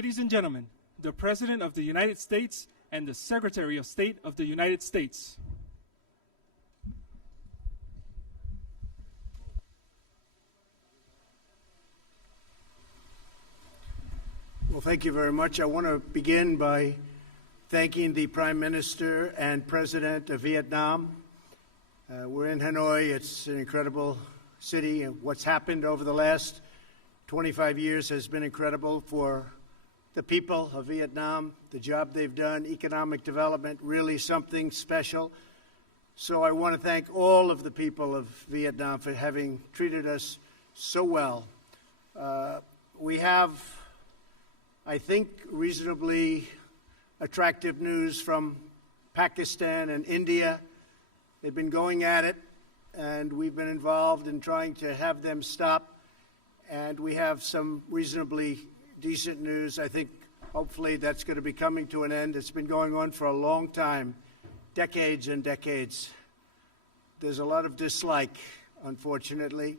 Ladies and gentlemen, the President of the United States and the Secretary of State of the United States. Well, thank you very much. I want to begin by thanking the Prime Minister and President of Vietnam. We're in Hanoi. It's an incredible city, and what's happened over the last 25 years has been incredible for the people of Vietnam, the job they've done, economic development, really something special. So I want to thank all of the people of Vietnam for having treated us so well. We have, I think, reasonably attractive news from Pakistan and India. They've been going at it, and we've been involved in trying to have them stop. And we have some reasonably decent news. I think hopefully that's going to be coming to an end. It's been going on for a long time, decades and decades. There's a lot of dislike, unfortunately.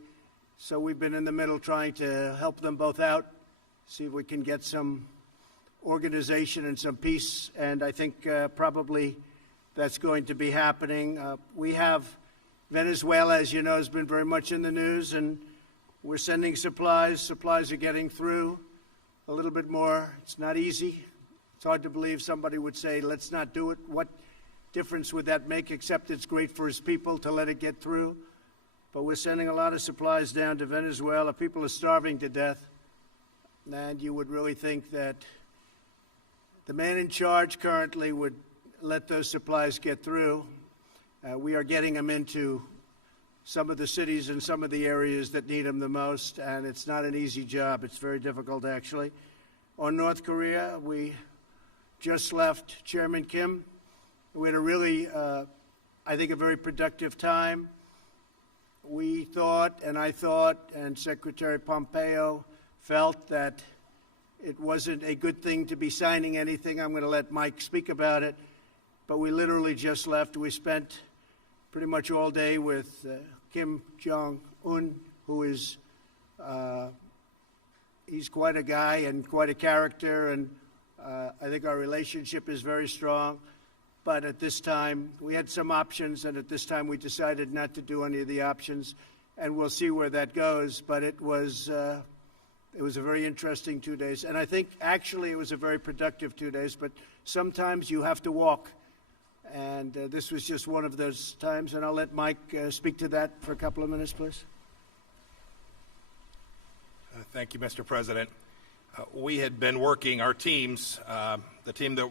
So we've been in the middle trying to help them both out, see if we can get some organization and some peace. And I think probably that's going to be happening. We have Venezuela, as you know, has been very much in the news, and we're sending supplies. Supplies are getting through a little bit more. It's not easy. It's hard to believe somebody would say, let's not do it. What difference would that make, except it's great for his people to let it get through? But we're sending a lot of supplies down to Venezuela. People are starving to death. And you would really think that the man in charge currently would let those supplies get through. We are getting them into some of the cities and some of the areas that need them the most, and it's not an easy job. It's very difficult, actually. On North Korea, we just left Chairman Kim. We had a really, I think, a very productive time. We thought, and I thought, and Secretary Pompeo felt that it wasn't a good thing to be signing anything. I'm going to let Mike speak about it. But we literally just left. We spent pretty much all day with Kim Jong Un, who is, he's quite a guy and quite a character, and I think our relationship is very strong. But at this time, we had some options, and at this time we decided not to do any of the options, and we'll see where that goes. But it was a very interesting 2 days, and I think actually it was a very productive 2 days, but sometimes you have to walk. And this was just one of those times, and I'll let Mike speak to that for a couple of minutes, please. Thank you, Mr. President. We had been working, our teams, the team that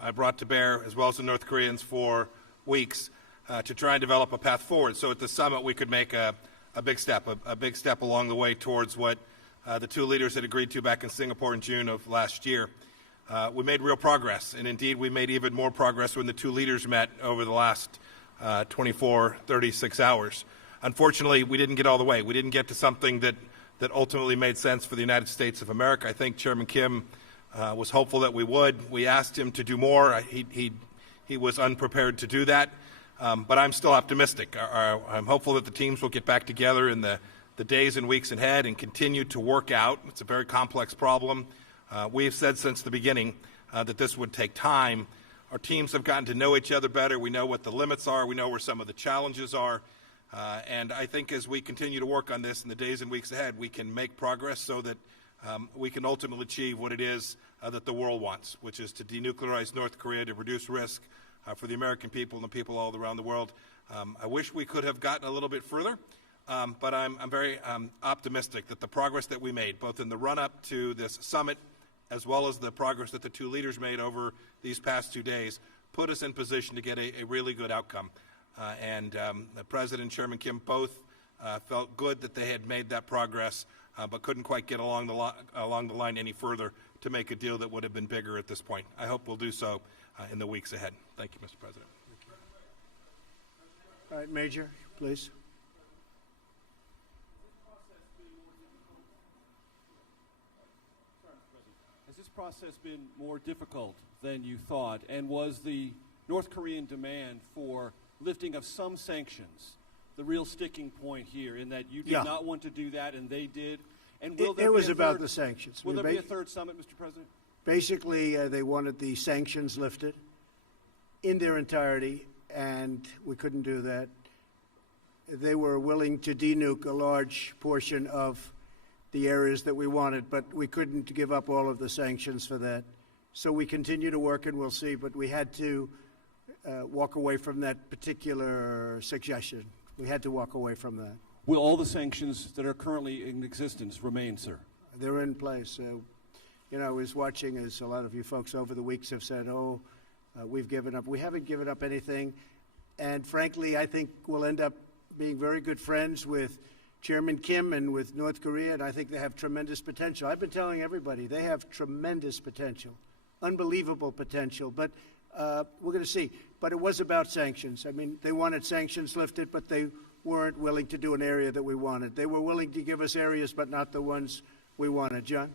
I brought to bear, as well as the North Koreans, for weeks to try and develop a path forward. So at the summit, we could make a big step along the way towards what the two leaders had agreed to back in Singapore in June of last year. We made real progress, and indeed we made even more progress when the two leaders met over the last 36 hours. Unfortunately, we didn't get all the way. We didn't get to something that ultimately made sense for the United States of America. I think Chairman Kim was hopeful that we would. We asked him to do more. He was unprepared to do that, but I'm still optimistic. I'm hopeful that the teams will get back together in the days and weeks ahead and continue to work out. It's a very complex problem. We have said since the beginning that this would take time. Our teams have gotten to know each other better. We know what the limits are. We know where some of the challenges are. And I think as we continue to work on this in the days and weeks ahead, we can make progress so that we can ultimately achieve what it is that the world wants, which is to denuclearize North Korea, to reduce risk for the American people and the people all around the world. I wish we could have gotten a little bit further. But I'm very optimistic that the progress that we made, both in the run-up to this summit, as well as the progress that the two leaders made over these past 2 days, put us in position to get a really good outcome. And the President and Chairman Kim both felt good that they had made that progress, but couldn't quite get along the line any further to make a deal that would have been bigger at this point. I hope we'll do so in the weeks ahead. Thank you, Mr. President. All right, Major, please. Has this process been more difficult than you thought? And was the North Korean demand for lifting of some sanctions the real sticking point here, in that you did not want to do that and they did? And will there It be was a about third- the sanctions. Will there be a third summit, Mr. President? Basically, they wanted the sanctions lifted in their entirety, and we couldn't do that. They were willing to denuke a large portion of the areas that we wanted, but we couldn't give up all of the sanctions for that. So we continue to work, and we'll see, but we had to walk away from that particular suggestion. We had to walk away from that. Will all the sanctions that are currently in existence remain, sir? They're in place. You know, I was watching, as a lot of you folks over the weeks have said, we've given up. We haven't given up anything. And frankly, I think we'll end up being very good friends with Chairman Kim and with North Korea, and I think they have tremendous potential. I've been telling everybody they have tremendous potential, unbelievable potential. But we're going to see. But it was about sanctions. I mean, they wanted sanctions lifted, but they weren't willing to do an area that we wanted. They were willing to give us areas, but not the ones we wanted. John?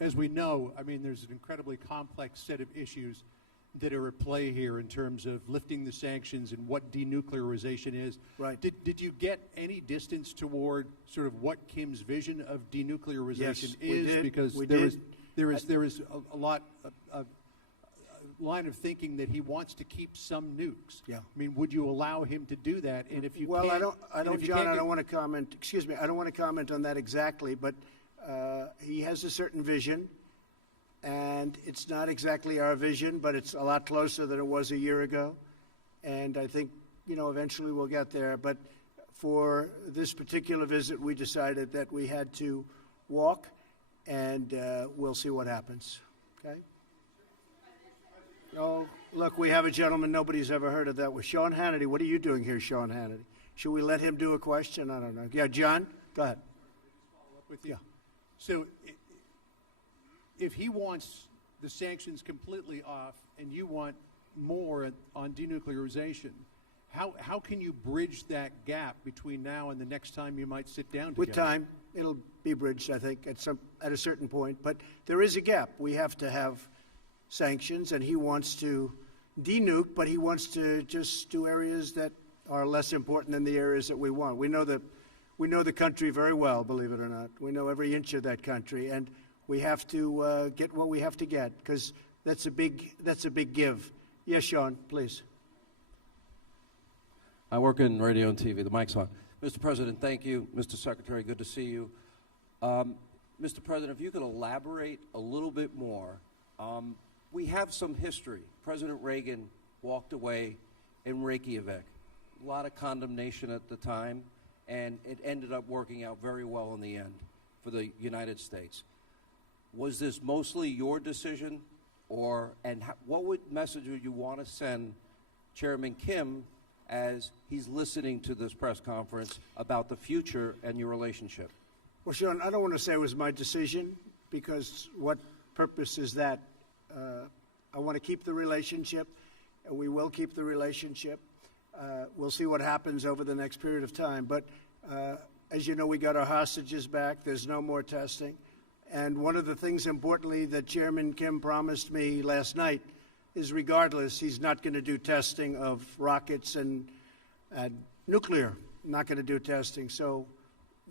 As we know, I mean, there's an incredibly complex set of issues that are at play here in terms of lifting the sanctions and what denuclearization is. Right. Did you get any distance toward sort of what Kim's vision of denuclearization Yes, is? we did. Because We there did. is a lot a line of thinking that he wants to keep some nukes. Yeah. I mean, would you allow him to do that? And if you Well, can't, I and don't, if you John, can't I get- don't want to comment. Excuse me, I don't want to comment on that exactly, but he has a certain vision, and it's not exactly our vision, but it's a lot closer than it was a year ago. And I think, you know, eventually we'll get there. But for this particular visit, we decided that we had to walk, and we'll see what happens. Okay? Oh, look, we have a gentleman nobody's ever heard of that was Sean Hannity. What are you doing here, Sean Hannity? Should we let him do a question? I don't know. Yeah, John, go ahead. With you. So if he wants the sanctions completely off and you want more on denuclearization, how can you bridge that gap between now and the next time you might sit down together? With time, it'll be bridged, I think, at a certain point. But there is a gap. We have to have sanctions, and he wants to denuke, but he wants to just do areas that are less important than the areas that we want. We know the country very well, believe it or not. We know every inch of that country, and we have to get what we have to get, because that's a big give. Yes, Sean, please. I work in radio and TV. The mic's on. Mr. President, thank you. Mr. Secretary, good to see you. Mr. President, if you could elaborate a little bit more. We have some history. President Reagan walked away in Reykjavik. A lot of condemnation at the time, and it ended up working out very well in the end for the United States. Was this mostly your decision, what message would you want to send Chairman Kim as he's listening to this press conference about the future and your relationship? Well, Sean, I don't want to say it was my decision, because what purpose is that? I want to keep the relationship, and we will keep the relationship. We'll see what happens over the next period of time. But as you know, we got our hostages back. There's no more testing. And one of the things, importantly, that Chairman Kim promised me last night is, regardless, he's not going to do testing of rockets and nuclear. Not going to do testing. So,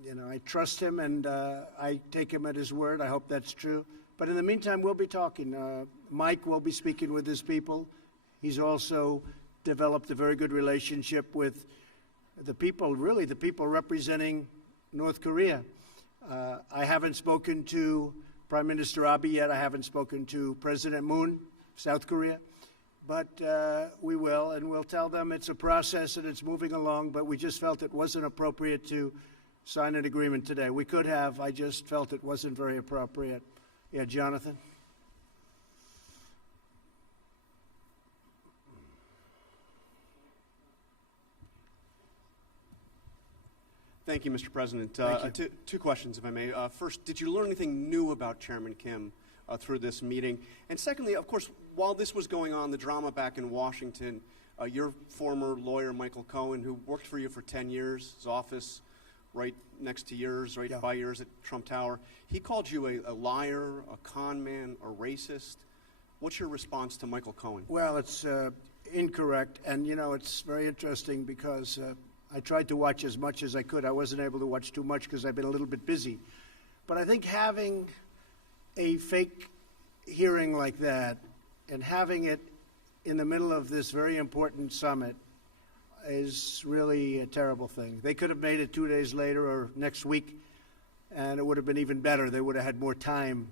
you know, I trust him, and I take him at his word. I hope that's true. But in the meantime, we'll be talking. Mike will be speaking with his people. He's also developed a very good relationship with the people, really the people representing North Korea. I haven't spoken to Prime Minister Abe yet. I haven't spoken to President Moon, South Korea. But we will, and we'll tell them it's a process and it's moving along, but we just felt it wasn't appropriate to sign an agreement today. We could have. I just felt it wasn't very appropriate. Yeah, Jonathan? Thank you, Mr. President. Thank you. Two questions, if I may. First, did you learn anything new about Chairman Kim through this meeting? And secondly, of course, while this was going on, the drama back in Washington, your former lawyer, Michael Cohen, who worked for you for 10 years, his office right next to yours, right by yours at Trump Tower, he called you a liar, a con man, a racist. What's your response to Michael Cohen? Well, it's incorrect. And, you know, it's very interesting because I tried to watch as much as I could. I wasn't able to watch too much because I've been a little bit busy. But I think having a fake hearing like that and having it in the middle of this very important summit is really a terrible thing. They could have made it 2 days later or next week, and it would have been even better. They would have had more time.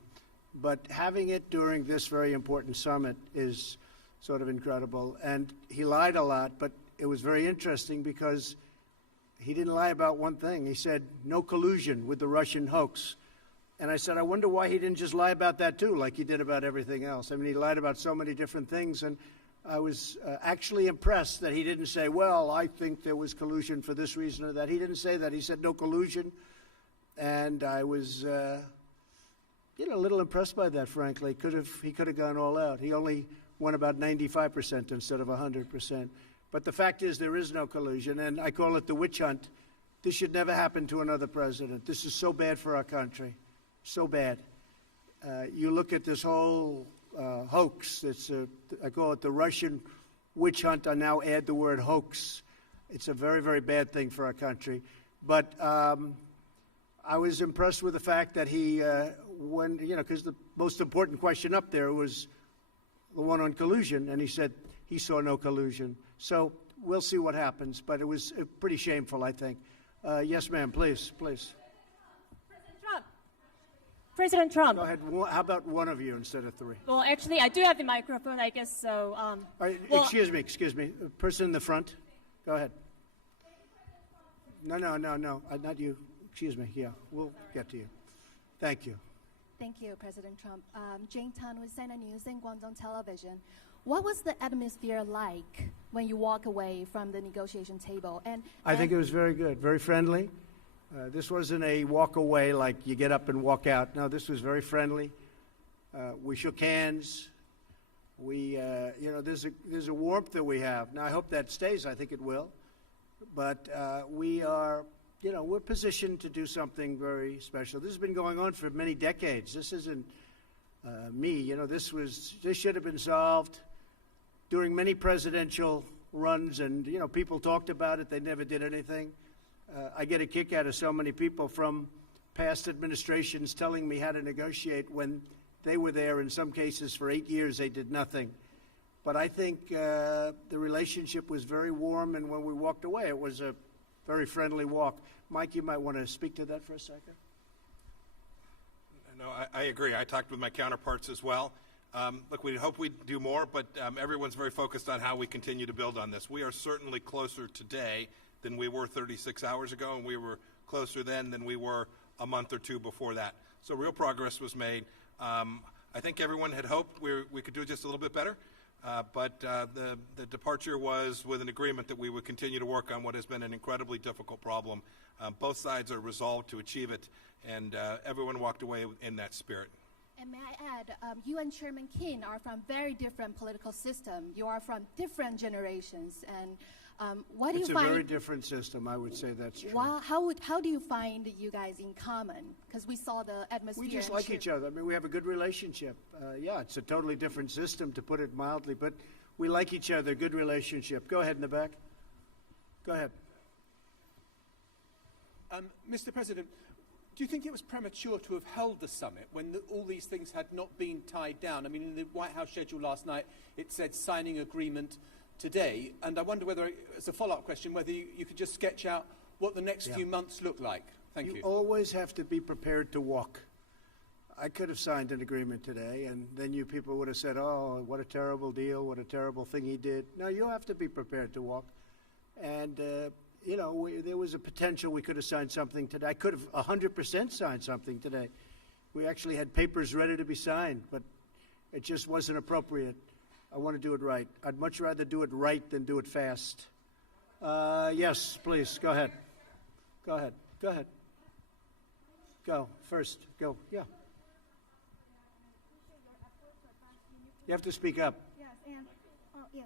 But having it during this very important summit is sort of incredible. And he lied a lot, but it was very interesting because he didn't lie about one thing. He said, no collusion with the Russian hoax. And I said, I wonder why he didn't just lie about that too, like he did about everything else. I mean, he lied about so many different things, and I was actually impressed that he didn't say, well, I think there was collusion for this reason or that. He didn't say that. He said no collusion, and I was a little impressed by that, frankly. He could have gone all out. He only won about 95% instead of 100%. But the fact is there is no collusion, and I call it the witch hunt. This should never happen to another president. This is so bad for our country, so bad. You look at this whole hoax. I call it the Russian witch hunt. I now add the word hoax. It's a very, very bad thing for our country. But I was impressed with the fact that he, because the most important question up there was the one on collusion, and he said he saw no collusion. So we'll see what happens, but it was pretty shameful, I think. Yes, ma'am, please. President Trump. Go ahead. How about one of you instead of three? Well, actually, I do have the microphone, I guess, so... Excuse me. Person in the front. Go ahead. No. Not you. Excuse me. Yeah, we'll get to you. Thank you. Thank you, President Trump. Jane Tan with CNN News and Guangdong Television. What was the atmosphere like when you walk away from the negotiation table? I think it was very good, very friendly. This wasn't a walk away like you get up and walk out. No, this was very friendly. We shook hands. There's a warmth that we have. Now, I hope that stays. I think it will. But we are, we're positioned to do something very special. This has been going on for many decades. This isn't me. This should have been solved during many presidential runs, and, people talked about it. They never did anything. I get a kick out of so many people from past administrations telling me how to negotiate when they were there. In some cases, for 8 years, they did nothing. But I think the relationship was very warm, and when we walked away, it was a very friendly walk. Mike, you might want to speak to that for a second. No, I agree. I talked with my counterparts as well. Look, we hope we do more, but everyone's very focused on how we continue to build on this. We are certainly closer today than we were 36 hours ago, and we were closer then than we were a month or two before that. So real progress was made. I think everyone had hoped we could do it just a little bit better, but the departure was with an agreement that we would continue to work on what has been an incredibly difficult problem. Both sides are resolved to achieve it, and everyone walked away in that spirit. And may I add, you and Chairman Kim are from very different political systems. You are from different generations, and what do you find? It's a very different system. I would say that's true. How do you find you guys in common? Because we saw the atmosphere. We just like each other. I mean, we have a good relationship. Yeah, it's a totally different system, to put it mildly, but we like each other. Good relationship. Go ahead in the back. Go ahead. Mr. President, do you think it was premature to have held the summit when all these things had not been tied down? I mean, in the White House schedule last night, it said signing agreement today. And I wonder whether, as a follow-up question, whether you could just sketch out what the next few months look like. Thank you. You always have to be prepared to walk. I could have signed an agreement today, and then you people would have said, oh, what a terrible deal, what a terrible thing he did. No, you have to be prepared to walk. And, there was a potential we could have signed something today. I could have 100% signed something today. We actually had papers ready to be signed, but it just wasn't appropriate. I want to do it right. I'd much rather do it right than do it fast. Yes, please, go ahead. Go ahead. Go, first, go, yeah. You have to speak up. Yes.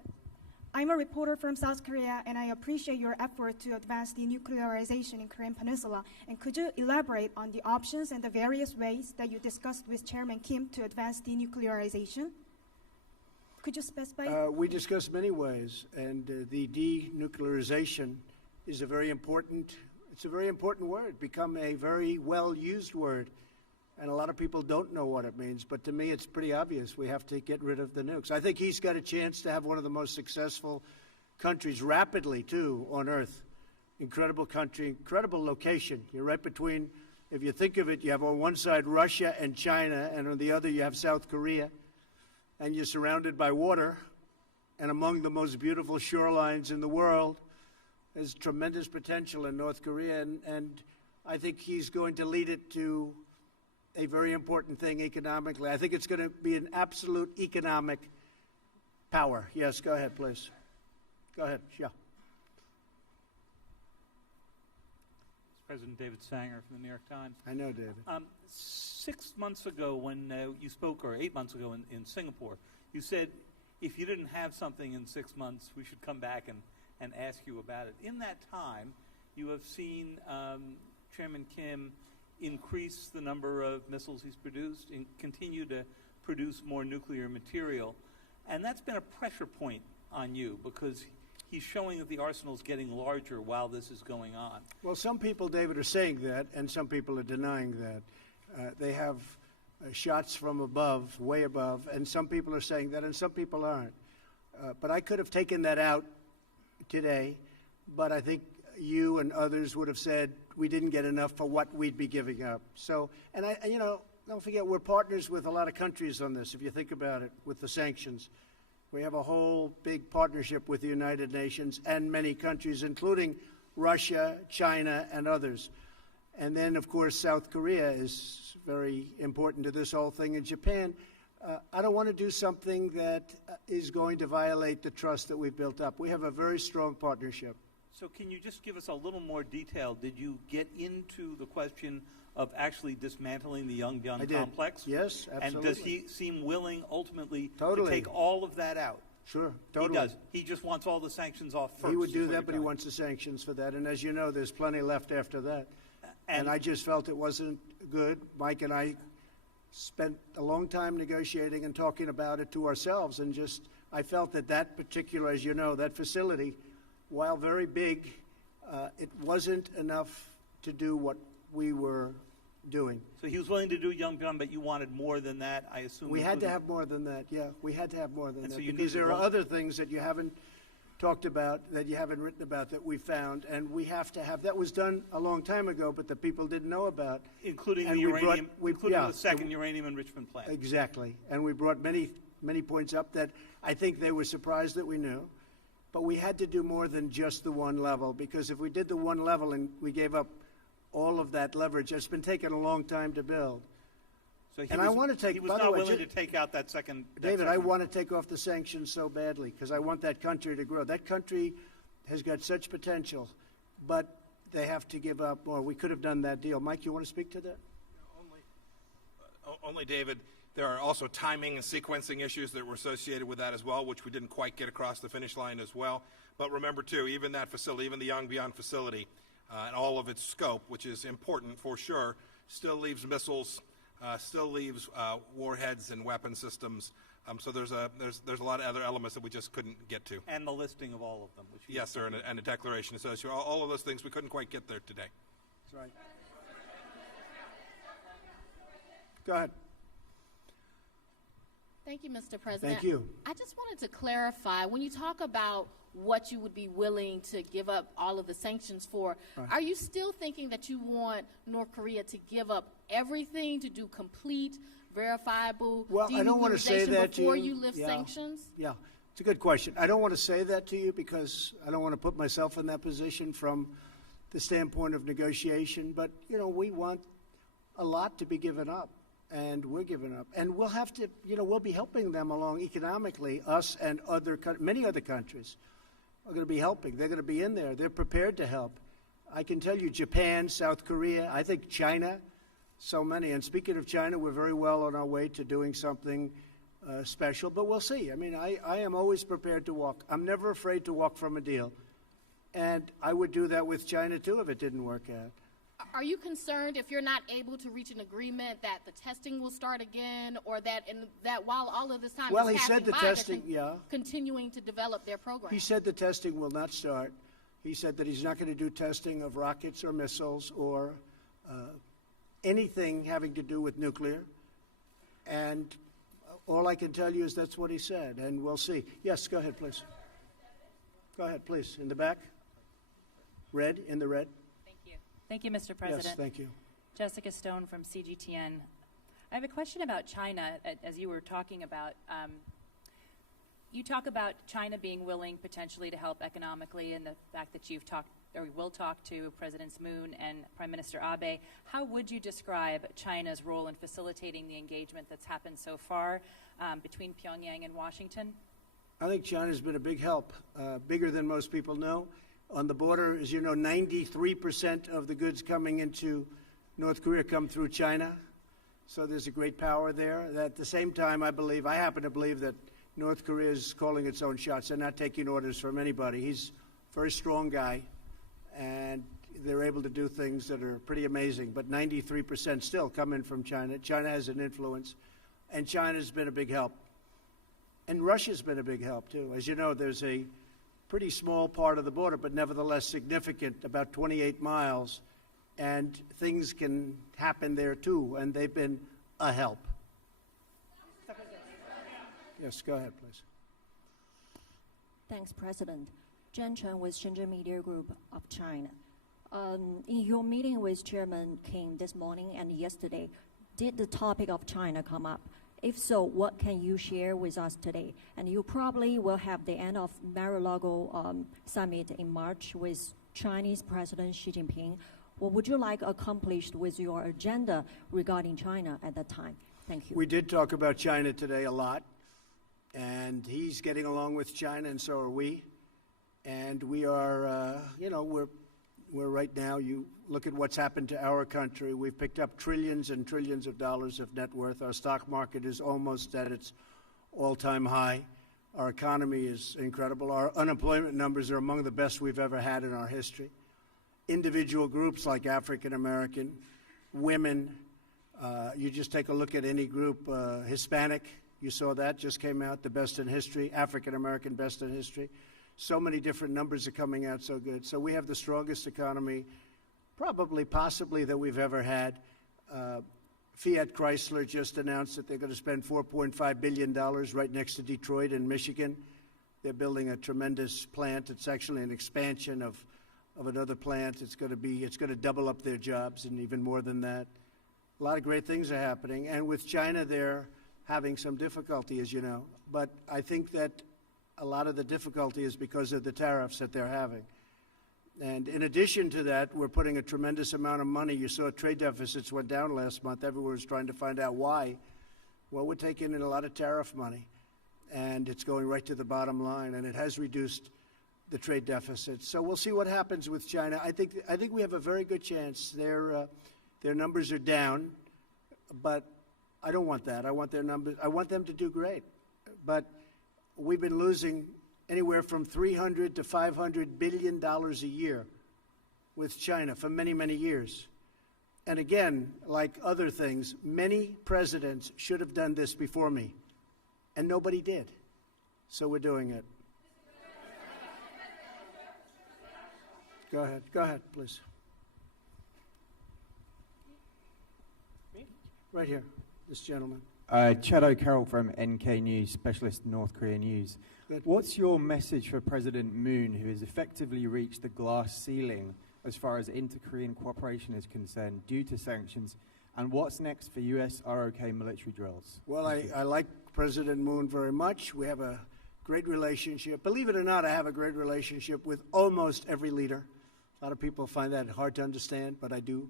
I'm a reporter from South Korea, and I appreciate your effort to advance denuclearization in Korean Peninsula. And could you elaborate on the options and the various ways that you discussed with Chairman Kim to advance denuclearization? Could you specify? We discussed many ways, and the denuclearization is a very important, it's a very important word, become a very well-used word. And a lot of people don't know what it means, but to me it's pretty obvious. We have to get rid of the nukes. I think he's got a chance to have one of the most successful countries rapidly, too, on Earth. Incredible country, incredible location. You're right between, if you think of it, you have on one side Russia and China, and on the other you have South Korea. And you're surrounded by water, and among the most beautiful shorelines in the world. There's tremendous potential in North Korea, and I think he's going to lead it to a very important thing economically. I think it's going to be an absolute economic power. Yes, go ahead, please. Go ahead, yeah. President David Sanger from the New York Times. I know, David. 6 months ago when you spoke, or 8 months ago in Singapore, you said if you didn't have something in 6 months, we should come back and ask you about it. In that time, you have seen Chairman Kim increase the number of missiles he's produced and continue to produce more nuclear material. And that's been a pressure point on you because he's showing that the arsenal is getting larger while this is going on. Well, some people, David, are saying that, and some people are denying that. They have shots from above, way above, and some people are saying that, and some people aren't. But I could have taken that out today, but I think you and others would have said we didn't get enough for what we'd be giving up. So, and don't forget, we're partners with a lot of countries on this, if you think about it, with the sanctions. We have a whole big partnership with the United Nations and many countries, including Russia, China, and others. And then, of course, South Korea is very important to this whole thing, and Japan. I don't want to do something that is going to violate the trust that we've built up. We have a very strong partnership. So can you just give us a little more detail? Did you get into the question of actually dismantling the Yongbyon complex? Yes, absolutely. And does he seem willing ultimately Totally. to take all of that out? Sure, totally. He does. He just wants all the sanctions off first. He would do that, but he wants the sanctions for that. And as you know, there's plenty left after that. And I just felt it wasn't good. Mike and I spent a long time negotiating and talking about it to ourselves. And just, I felt that that particular, as you know, that facility, while very big, it wasn't enough to do what we were doing. So he was willing to do Yongbyon, but you wanted more than that, I assume? We had to have more than that, yeah. We had to have more than that. So you because there are both. other things that you haven't talked about, that you haven't written about, that we found, and we have to have. That was done a long time ago, but the people didn't know about. Including and the uranium, including yeah, the second uranium enrichment plant. Exactly. And we brought many, many points up that I think they were surprised that we knew. But we had to do more than just the one level, because if we did the one level and we gave up all of that leverage, it's been taking a long time to build. So and I want to take. He was by the not way, willing to take out that second. David, I want to take off the sanctions so badly because I want that country to grow. That country has got such potential, but they have to give up more. We could have done that deal. Mike, you want to speak to that? Only, David. There are also timing and sequencing issues that were associated with that as well, which we didn't quite get across the finish line as well. But remember, too, even that facility, even the Yongbyon facility, and all of its scope, which is important for sure, still leaves missiles, still leaves warheads and weapon systems. So there's a lot of other elements that we just couldn't get to. And the listing of all of them. Which yes, sir, and a declaration associated. All of those things we couldn't quite get there today. That's right. Go ahead. Thank you, Mr. President. Thank you. I just wanted to clarify, when you talk about what you would be willing to give up all of the sanctions for, are you still thinking that you want North Korea to give up everything to do complete, verifiable I don't want to say that before to you. you lift sanctions? Yeah, it's a good question. I don't want to say that to you because I don't want to put myself in that position from the standpoint of negotiation. But, we want a lot to be given up. And we're giving up. And we'll have to, we'll be helping them along economically, us and many other countries are going to be helping. They're going to be in there. They're prepared to help. I can tell you Japan, South Korea, I think China, so many. And speaking of China, we're very well on our way to doing something special, but we'll see. I mean, I am always prepared to walk. I'm never afraid to walk from a deal. And I would do that with China, too, if it didn't work out. Are you concerned if you're not able to reach an agreement that the testing will start again, or that while all of this time well, is he said the by, testing, continuing to develop their program? He said the testing will not start. He said that he's not going to do testing of rockets or missiles or anything having to do with nuclear. And all I can tell you is that's what he said, and we'll see. Yes, go ahead, please. Go ahead, please. In the back. Red, in the red. Thank you. Thank you, Mr. President. Yes, thank you. Jessica Stone from CGTN. I have a question about China, as you were talking about. You talk about China being willing potentially to help economically, and the fact that you've talked or will talk to Presidents Moon and Prime Minister Abe. How would you describe China's role in facilitating the engagement that's happened so far between Pyongyang and Washington? I think China's been a big help, bigger than most people know. On the border, as you know, 93% of the goods coming into North Korea come through China. So there's a great power there. At the same time, I happen to believe that North Korea is calling its own shots. They're not taking orders from anybody. He's a very strong guy, and they're able to do things that are pretty amazing. But 93% still come in from China. China has an influence, and China's been a big help. And Russia's been a big help, too. As you know, there's a pretty small part of the border, but nevertheless significant, about 28 miles, and things can happen there, too, and they've been a help. Yes, go ahead, please. Thanks, President. Jen Chen with Shenzhen Media Group of China. In your meeting with Chairman Kim this morning and yesterday, did the topic of China come up? If so, what can you share with us today? And you probably will have the end of Mar-a-Lago summit in March with Chinese President Xi Jinping. What would you like accomplished with your agenda regarding China at that time? Thank you. We did talk about China today a lot, and he's getting along with China, and so are we. And we are, we're right now, you look at what's happened to our country. We've picked up trillions and trillions of dollars of net worth. Our stock market is almost at its all-time high. Our economy is incredible. Our unemployment numbers are among the best we've ever had in our history. Individual groups like African American, women, you just take a look at any group, Hispanic, you saw that, just came out, the best in history, African American, best in history. So many different numbers are coming out so good. So we have the strongest economy, probably, possibly, that we've ever had. Fiat Chrysler just announced that they're going to spend $4.5 billion right next to Detroit in Michigan. They're building a tremendous plant. It's actually an expansion of another plant. It's going to double up their jobs and even more than that. A lot of great things are happening. And with China, they're having some difficulty, as you know. But I think that a lot of the difficulty is because of the tariffs that they're having. And in addition to that, we're putting a tremendous amount of money. You saw trade deficits went down last month. Everyone was trying to find out why. Well, we're taking in a lot of tariff money, and it's going right to the bottom line, and it has reduced the trade deficit. So we'll see what happens with China. I think we have a very good chance. Their numbers are down, but I don't want that. I want their numbers. I want them to do great. But we've been losing anywhere from $300 to $500 billion a year with China for many, many years. And again, like other things, many presidents should have done this before me, and nobody did. So we're doing it. Go ahead, please. Me? Right here, this gentleman. Chad O'Carroll from NK News, Specialist North Korea News. Good. What's your message for President Moon, who has effectively reached the glass ceiling as far as inter-Korean cooperation is concerned due to sanctions? And what's next for U.S. ROK military drills? Well, I like President Moon very much. We have a great relationship. Believe it or not, I have a great relationship with almost every leader. A lot of people find that hard to understand, but I do.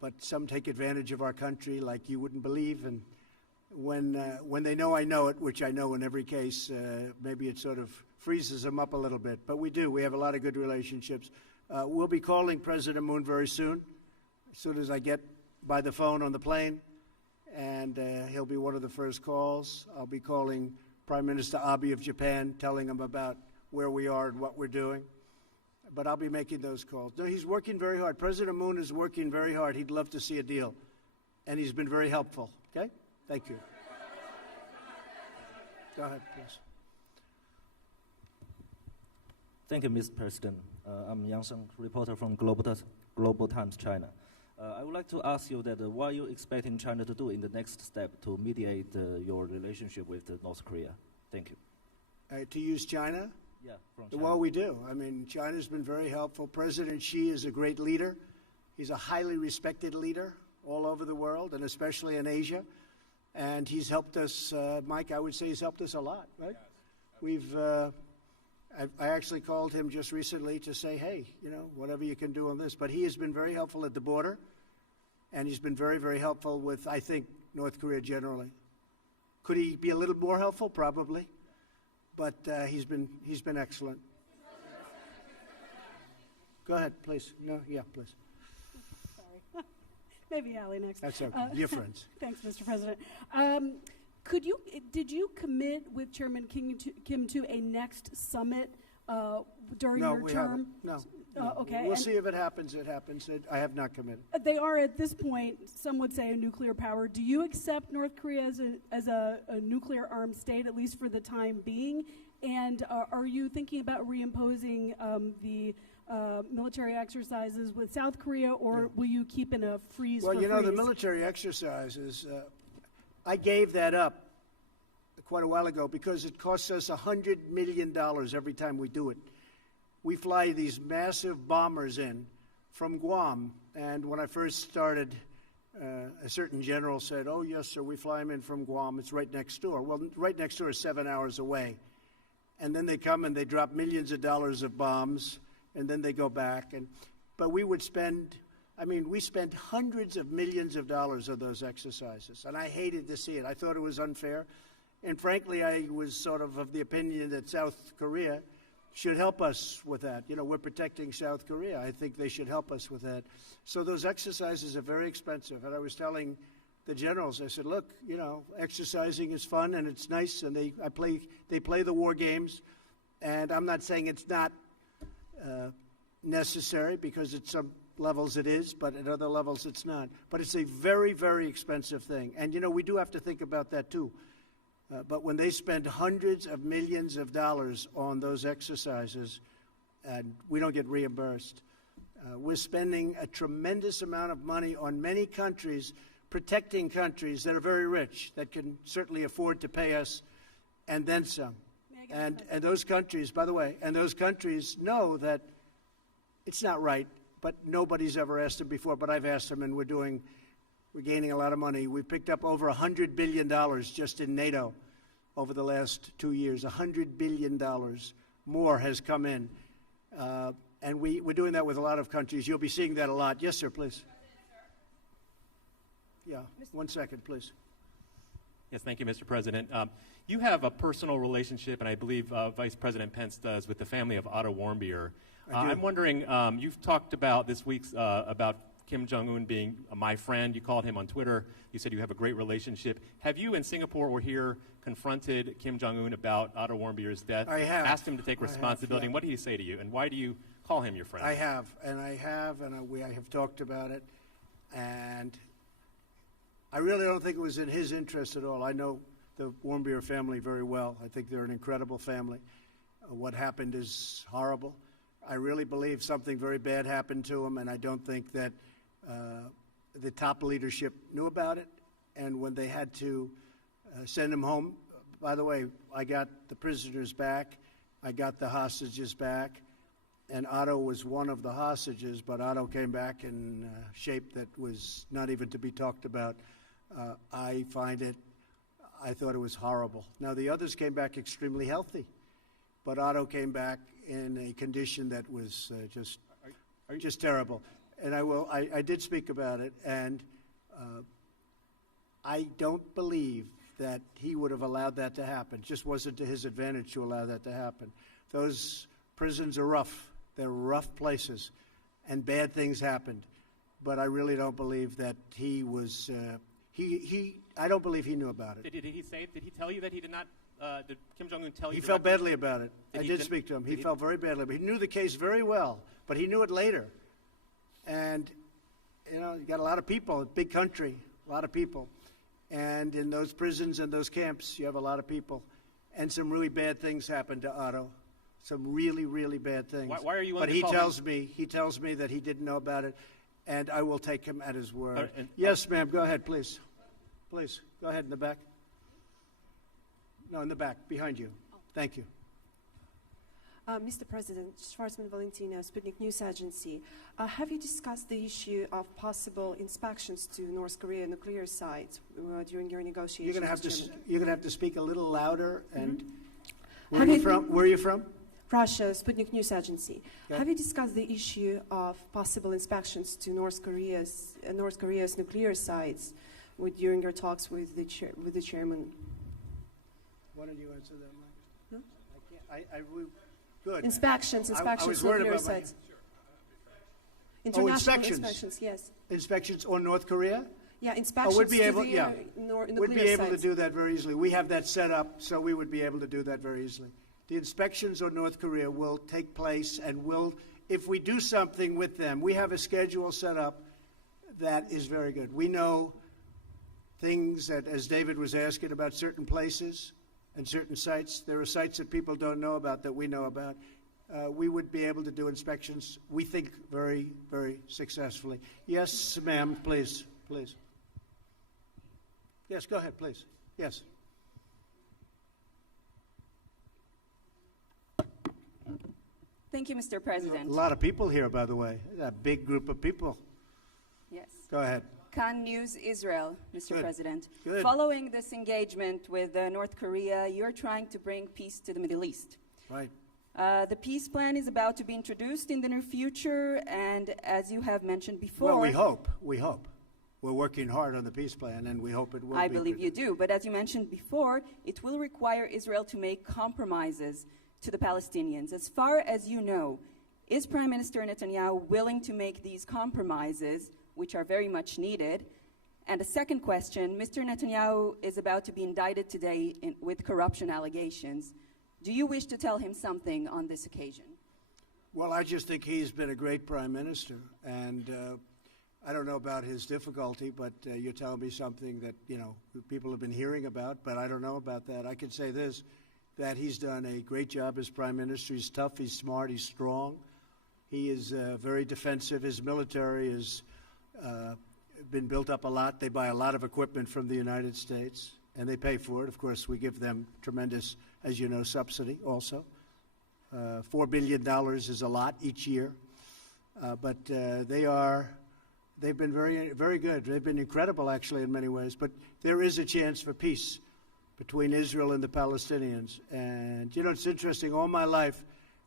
But some take advantage of our country like you wouldn't believe. And when they know I know it, which I know in every case, maybe it sort of freezes them up a little bit. But we do. We have a lot of good relationships. We'll be calling President Moon very soon as I get by the phone on the plane. And he'll be one of the first calls. I'll be calling Prime Minister Abe of Japan, telling him about where we are and what we're doing. But I'll be making those calls. No, he's working very hard. President Moon is working very hard. He'd love to see a deal. And he's been very helpful. Okay? Thank you. Go ahead, please. Thank you, Mr. President. I'm Yang Sheng, reporter from Global Times, China. I would like to ask you that what are you expecting China to do in the next step to mediate your relationship with North Korea? Thank you. To use China? Yeah, from China. Well, we do. I mean, China's been very helpful. President Xi is a great leader. He's a highly respected leader all over the world, and especially in Asia. And he's helped us, Mike, I would say he's helped us a lot, right? Yes. I actually called him just recently to say, hey, you know, whatever you can do on this. But he has been very helpful at the border, and he's been very, very helpful with, I think, North Korea generally. Could he be a little more helpful? Probably. But he's been excellent. Go ahead, please. No, yeah, please. Sorry. Maybe Allie next. That's okay. Your friends. Thanks, Mr. President. Did you commit with Chairman Kim to a next summit during your term? No. Okay. We'll see if it happens. It happens. I have not committed. They are at this point, some would say, a nuclear power. Do you accept North Korea as a nuclear armed state, at least for the time being? And are you thinking about reimposing the military exercises with South Korea, or will you keep in a freeze? Well, you know, the military exercises, I gave that up quite a while ago because it costs us $100 million every time we do it. We fly these massive bombers in from Guam, and when I first started, a certain general said, oh, yes, sir, we fly them in from Guam. It's right next door. Well, right next door is 7 hours away. And then they come and they drop millions of dollars of bombs, and then they go back. But we would spend, we spent hundreds of millions of dollars of those exercises, and I hated to see it. I thought it was unfair. And frankly, I was sort of the opinion that South Korea should help us with that. You know, we're protecting South Korea. I think they should help us with that. So those exercises are very expensive. And I was telling the generals, I said, look, you know, exercising is fun and it's nice, and they play the war games. And I'm not saying it's not necessary, because at some levels it is, but at other levels it's not. But it's a very, very expensive thing. And, you know, we do have to think about that too. But when they spend hundreds of millions of dollars on those exercises, and we don't get reimbursed, we're spending a tremendous amount of money on many countries, protecting countries that are very rich, that can certainly afford to pay us, and then some. And those countries, by the way, and those countries know that it's not right, but nobody's ever asked them before. But I've asked them, and we're gaining a lot of money. We've picked up over $100 billion just in NATO over the last 2 years. $100 billion more has come in. And we're doing that with a lot of countries. You'll be seeing that a lot. Yes, sir, please. Yeah, 1 second, please. Yes, thank you, Mr. President. You have a personal relationship, and I believe Vice President Pence does, with the family of Otto Warmbier. I'm wondering, you've talked about this week about Kim Jong Un being my friend. You called him on Twitter. You said you have a great relationship. Have you in Singapore or here confronted Kim Jong Un about Otto Warmbier's death? I have. Asked him to take responsibility. And what did he say to you? And why do you call him your friend? I have, and I have talked about it. And I really don't think it was in his interest at all. I know the Warmbier family very well. I think they're an incredible family. What happened is horrible. I really believe something very bad happened to him, and I don't think that the top leadership knew about it. And when they had to send him home, by the way, I got the prisoners back, I got the hostages back, and Otto was one of the hostages, but Otto came back in shape that was not even to be talked about. I thought it was horrible. Now, the others came back extremely healthy, but Otto came back in a condition that was just terrible. And I did speak about it, and I don't believe that he would have allowed that to happen. It just wasn't to his advantage to allow that to happen. Those prisons are rough. They're rough places, and bad things happened. But I really don't believe that he was, I don't believe he knew about it. Did he tell you that he did not, did Kim Jong Un tell you? He felt badly about it. I did speak to him. He felt very badly. He knew the case very well, but he knew it later. And, you know, you got a lot of people, a big country, a lot of people. And in those prisons and those camps, you have a lot of people. And some really bad things happened to Otto. some really, really bad things. Why are you willing But to he call tells me that he didn't know about it, and I will take him at his word. and- Yes, ma'am. Go ahead, please. Please go ahead in the back. No, in the back, behind you. Thank you. Mr. President, Schwarzman Valentino, Sputnik News Agency. Have you discussed the issue of possible inspections to North Korea nuclear sites during your negotiations? You're going to have to speak a little louder. And Where are you from? Russia, Sputnik News Agency. Okay. Have you discussed the issue of possible inspections to North Korea's nuclear sites during your talks with the chairman? Why don't you answer that, Mike? No? I can't. Good. Inspections I was worried nuclear about sites. International inspections, yes. Inspections on North Korea? Yeah, inspections we'd be able, to the yeah. nuclear We'd be able sites. to do that very easily. We have that set up, so we would be able to do that very easily. The inspections on North Korea will take place, and if we do something with them, we have a schedule set up that is very good. We know things that, as David was asking about certain places and certain sites, there are sites that people don't know about that we know about. We would be able to do inspections, we think, very, very successfully. Yes, ma'am, please, please. Yes, go ahead, please. Yes. Thank you, Mr. President. A lot of people here, by the way. A big group of people. Yes. Go ahead. Khan News Israel, Mr. Good. President. Good. Following this engagement with North Korea, you're trying to bring peace to the Middle East. Right. The peace plan is about to be introduced in the near future, and as you have mentioned before... Well, we hope. We hope. We're working hard on the peace plan, and we hope it will be. I believe you do, but as you mentioned before, it will require Israel to make compromises to the Palestinians. As far as you know, is Prime Minister Netanyahu willing to make these compromises, which are very much needed? And a second question, Mr. Netanyahu is about to be indicted today with corruption allegations. Do you wish to tell him something on this occasion? Well, I just think he's been a great prime minister, and I don't know about his difficulty, but you're telling me something that, people have been hearing about, but I don't know about that. I can say this, that he's done a great job as prime minister. He's tough, he's smart, he's strong. He is very defensive. His military has been built up a lot. They buy a lot of equipment from the United States, and they pay for it. Of course, we give them tremendous, as you know, subsidy also. $4 billion is a lot each year. But they've been very, very good. They've been incredible, actually, in many ways. But there is a chance for peace between Israel and the Palestinians. And, it's interesting. All my life,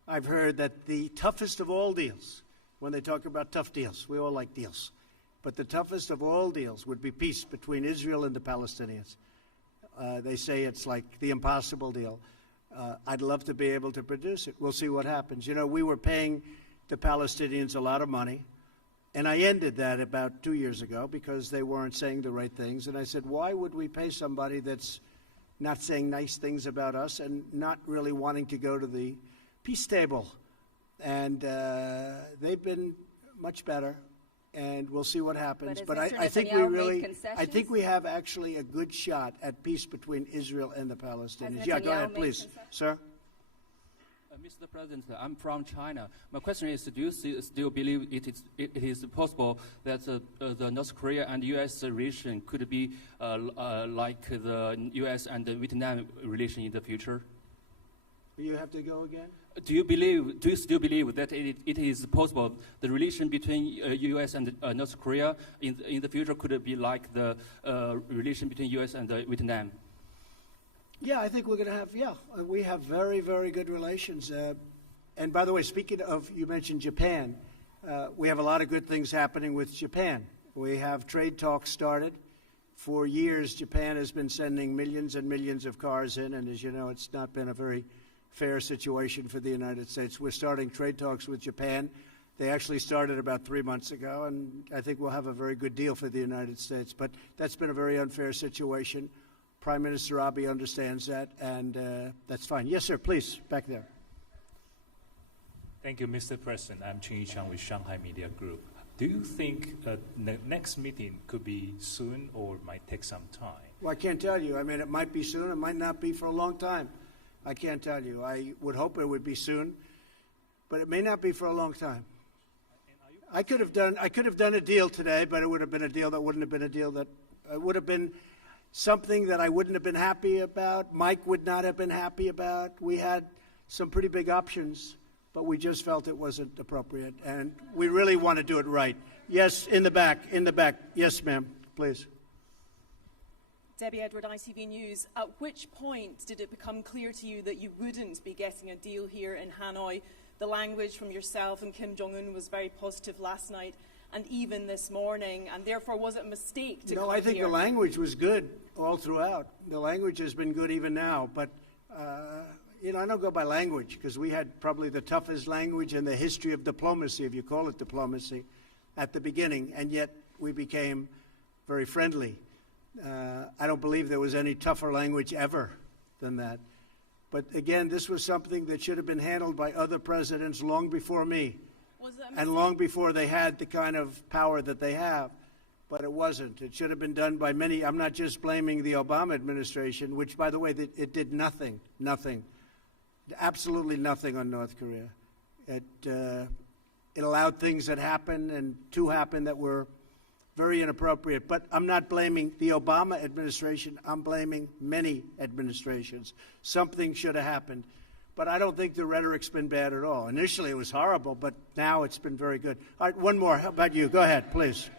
I've heard that the toughest of all deals, when they talk about tough deals, we all like deals, but the toughest of all deals would be peace between Israel and the Palestinians. They say it's like the impossible deal. I'd love to be able to produce it. We'll see what happens. We were paying the Palestinians a lot of money, and I ended that about 2 years ago because they weren't saying the right things. And I said, why would we pay somebody that's not saying nice things about us and not really wanting to go to the peace table? And they've been much better, and we'll see what happens. But I think we have actually a good shot at peace between Israel and the Palestinians. Yeah, go ahead, please, sir. Mr. President, I'm from China. My question is, do you still believe it is possible that the North Korea and U.S. relation could be like the U.S. and the Vietnam relation in the future? You have to go again? Do you still believe that it is possible the relation between U.S. and North Korea in the future could be like the relation between U.S. and Vietnam? Yeah, I think we're going to have, we have very, very good relations. And by the way, speaking of, you mentioned Japan, we have a lot of good things happening with Japan. We have trade talks started. For years, Japan has been sending millions and millions of cars in, and as you know, it's not been a very fair situation for the United States. We're starting trade talks with Japan. They actually started about 3 months ago, and I think we'll have a very good deal for the United States. But that's been a very unfair situation. Prime Minister Abe understands that, and that's fine. Yes, sir, please, back there. Thank you, Mr. President. I'm Ching Yichang with Shanghai Media Group. Do you think the next meeting could be soon or might take some time? Well, I can't tell you. I mean, it might be soon. It might not be for a long time. I can't tell you. I would hope it would be soon, but it may not be for a long time. I could have done a deal today, but it would have been a deal that wouldn't have been a deal that would have been something that I wouldn't have been happy about. Mike would not have been happy about. We had some pretty big options, but we just felt it wasn't appropriate, and we really want to do it right. Yes, in the back. Yes, ma'am, please. Debbie Edward, ITV News. At which point did it become clear to you that you wouldn't be getting a deal here in Hanoi? The language from yourself and Kim Jong Un was very positive last night and even this morning, and therefore was it a mistake to come No, I think here? the language was good all throughout. The language has been good even now, but I don't go by language because we had probably the toughest language in the history of diplomacy, if you call it diplomacy, at the beginning, and yet we became very friendly. I don't believe there was any tougher language ever than that. But again, this was something that should have been handled by other presidents long before me, and long before they had the kind of power that they have. But it wasn't. It should have been done by many. I'm not just blaming the Obama administration, which, by the way, it did nothing, absolutely nothing on North Korea. It allowed things that happened and to happen that were very inappropriate. But I'm not blaming the Obama administration. I'm blaming many administrations. Something should have happened. But I don't think the rhetoric's been bad at all. Initially, it was horrible, but now it's been very good. All right, one more. How about you? Go ahead, please.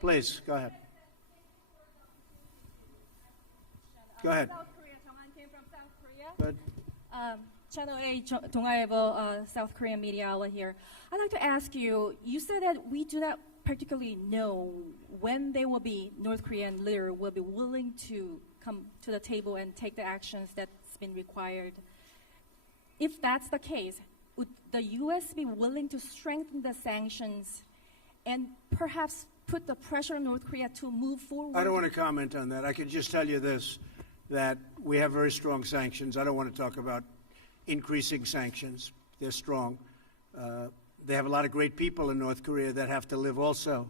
Please, go ahead. Go ahead. South Korea. Chong-an came from South Korea. Good. Channel 8, Dongaevo, South Korean media outlet here. I'd like to ask you, you said that we do not particularly know when North Korean leader will be willing to come to the table and take the actions that's been required. If that's the case, would the U.S. be willing to strengthen the sanctions and perhaps put the pressure on North Korea to move forward? I don't want to comment on that. I can just tell you this, that we have very strong sanctions. I don't want to talk about increasing sanctions. They're strong. They have a lot of great people in North Korea that have to live also,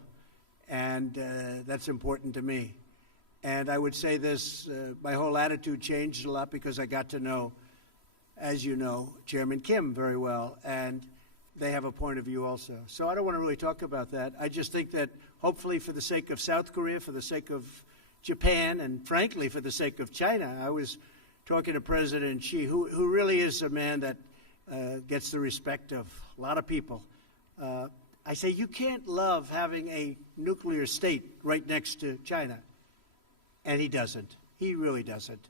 and that's important to me. And I would say this, my whole attitude changed a lot because I got to know, as you know, Chairman Kim very well, and they have a point of view also. So I don't want to really talk about that. I just think that hopefully for the sake of South Korea, for the sake of Japan, and frankly for the sake of China, I was talking to President Xi, who really is a man that gets the respect of a lot of people. I say you can't love having a nuclear state right next to China. And he doesn't. He really doesn't.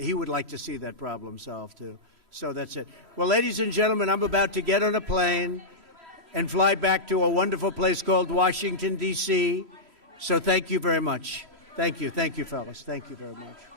He would like to see that problem solved, too. So that's it. Well, ladies and gentlemen, I'm about to get on a plane and fly back to a wonderful place called Washington, D.C. So thank you very much. Thank you. Thank you, fellas. Thank you very much.